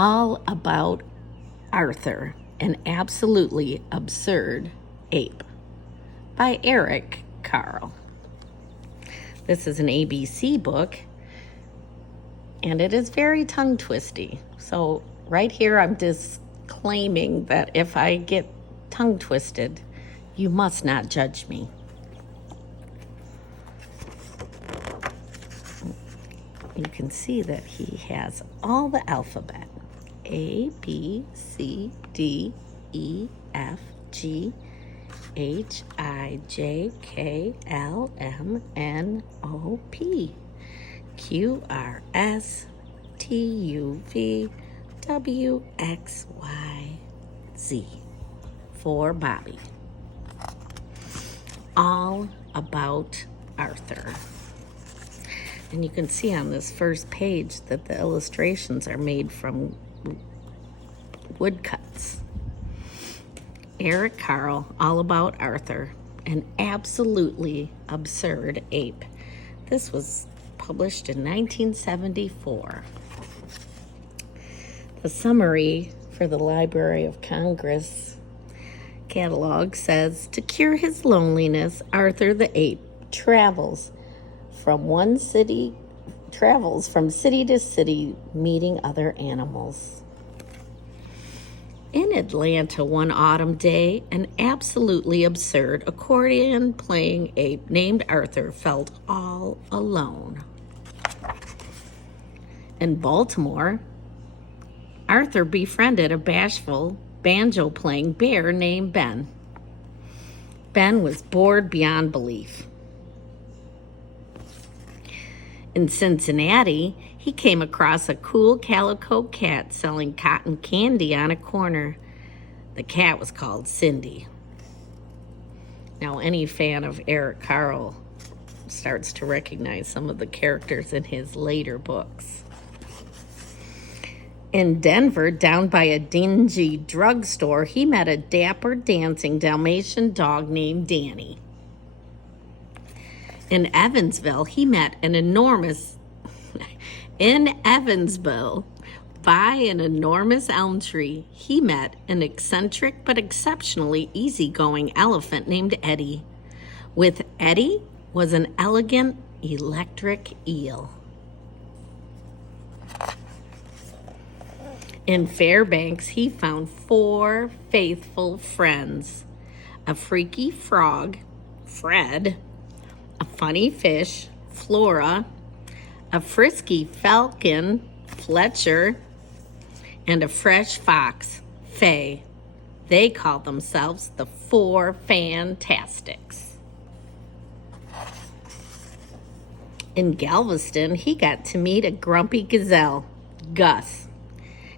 All About Arthur, an Absolutely Absurd Ape by Eric Carle. This is an ABC book, and it is very tongue-twisty. So right here I'm disclaiming that if I get tongue-twisted, you must not judge me. You can see that he has all the alphabet. A, B, C, D, E, F, G, H, I, J, K, L, M, N, O, P, Q, R, S, T, U, V, W, X, Y, Z. For Bobby. All About Arthur. And you can see on this first page that the illustrations are made from woodcuts. Eric Carle, All About Arthur, an Absolutely Absurd Ape. This was published in 1974. The summary for the Library of Congress catalog says, to cure his loneliness, Arthur the ape travels from city to city, meeting other animals. In Atlanta one autumn day, an absolutely absurd accordion-playing ape named Arthur felt all alone. In Baltimore, Arthur befriended a bashful banjo-playing bear named Ben. Ben was bored beyond belief. In Cincinnati, he came across a cool calico cat selling cotton candy on a corner. The cat was called Cindy. Now, any fan of Eric Carle starts to recognize some of the characters in his later books. In Denver, down by a dingy drugstore, he met a dapper dancing Dalmatian dog named Danny. In Evansville, by an enormous elm tree, he met an eccentric but exceptionally easygoing elephant named Eddie. With Eddie was an elegant electric eel. In Fairbanks, he found 4 faithful friends: a freaky frog, Fred, a funny fish, Flora, a frisky falcon, Fletcher, and a fresh fox, Fay. They called themselves the 4 Fantastics. In Galveston, he got to meet a grumpy gazelle, Gus.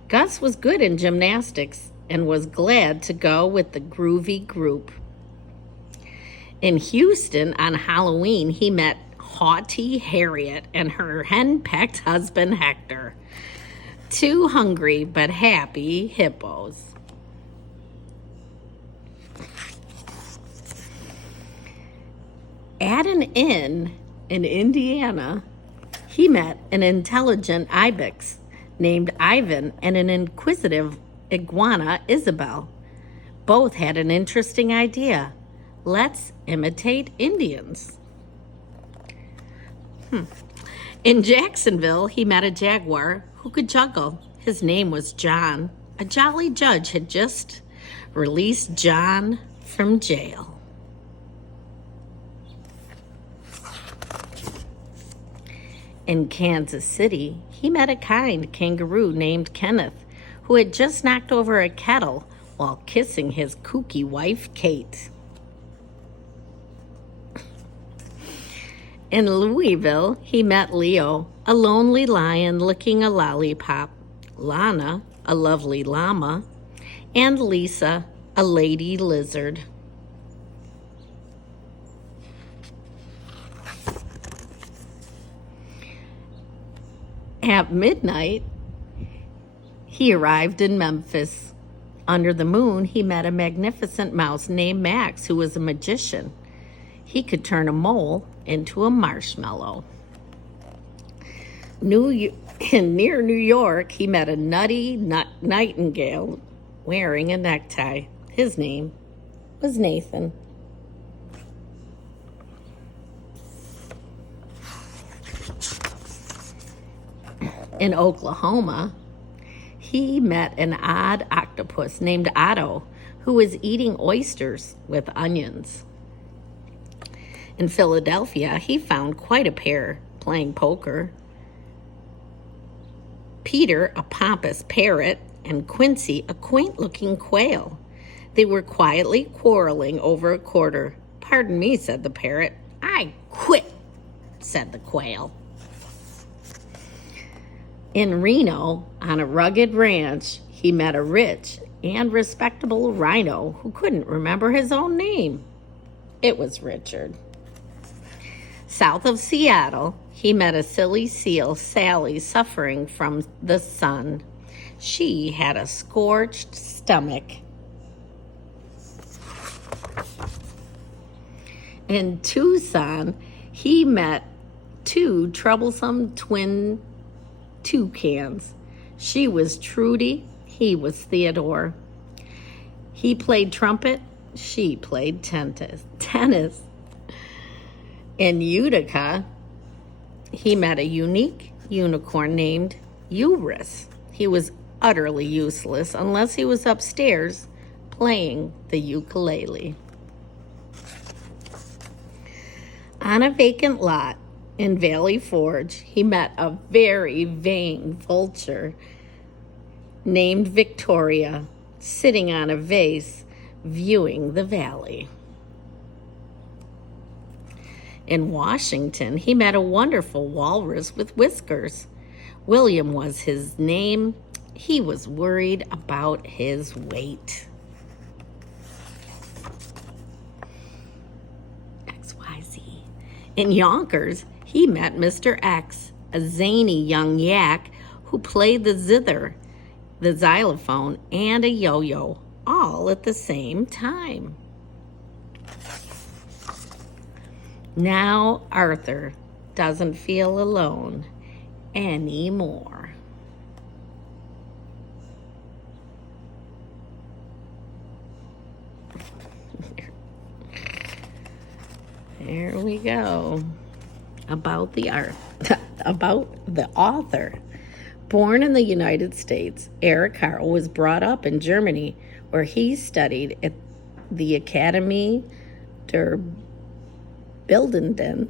Gus was good in gymnastics and was glad to go with the groovy group. In Houston, on Halloween, he met haughty Harriet and her hen-pecked husband Hector, 2 hungry but happy hippos. At an inn in Indiana, he met an intelligent ibex named Ivan and an inquisitive iguana, Isabel. Both had an interesting idea. Let's imitate Indians. In Jacksonville, he met a jaguar who could juggle. His name was John. A jolly judge had just released John from jail. In Kansas City, he met a kind kangaroo named Kenneth, who had just knocked over a kettle while kissing his kooky wife, Kate. In Louisville, he met Leo, a lonely lion licking a lollipop, Lana, a lovely llama, and Lisa, a lady lizard. At midnight, he arrived in Memphis. Under the moon, he met a magnificent mouse named Max, who was a magician. He could turn a mole into a marshmallow. near New York, he met a nutty nightingale wearing a necktie. His name was Nathan. In Oklahoma, he met an odd octopus named Otto, who was eating oysters with onions. In Philadelphia, he found quite a pair playing poker. Peter, a pompous parrot, and Quincy, a quaint-looking quail. They were quietly quarreling over a quarter. "Pardon me," said the parrot. "I quit," said the quail. In Reno, on a rugged ranch, he met a rich and respectable rhino who couldn't remember his own name. It was Richard. South of Seattle, he met a silly seal, Sally, suffering from the sun. She had a scorched stomach. In Tucson, he met two troublesome twin toucans. She was Trudy, he was Theodore. He played trumpet, she played tennis. In Utica, he met a unique unicorn named Eurus. He was utterly useless unless he was upstairs playing the ukulele. On a vacant lot in Valley Forge, he met a very vain vulture named Victoria, sitting on a vase, viewing the valley. In Washington, he met a wonderful walrus with whiskers. William was his name. He was worried about his weight. XYZ. In Yonkers, he met Mr. X, a zany young yak who played the zither, the xylophone, and a yo-yo, all at the same time. Now Arthur doesn't feel alone anymore. There we go. About the author. Born in the United States, Eric Carle was brought up in Germany, where he studied at the Akademie der Bildenden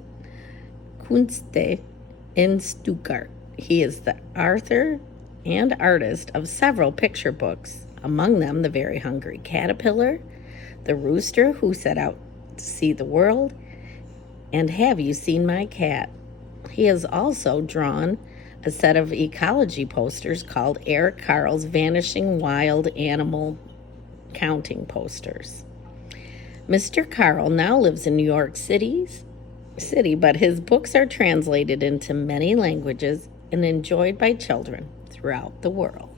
Künste in Stuttgart. He is the author and artist of several picture books, among them The Very Hungry Caterpillar, The Rooster Who Set Out to See the World, and Have You Seen My Cat? He has also drawn a set of ecology posters called Eric Carle's Vanishing Wild Animal Counting Posters. Mr. Carle now lives in New York City, but his books are translated into many languages and enjoyed by children throughout the world.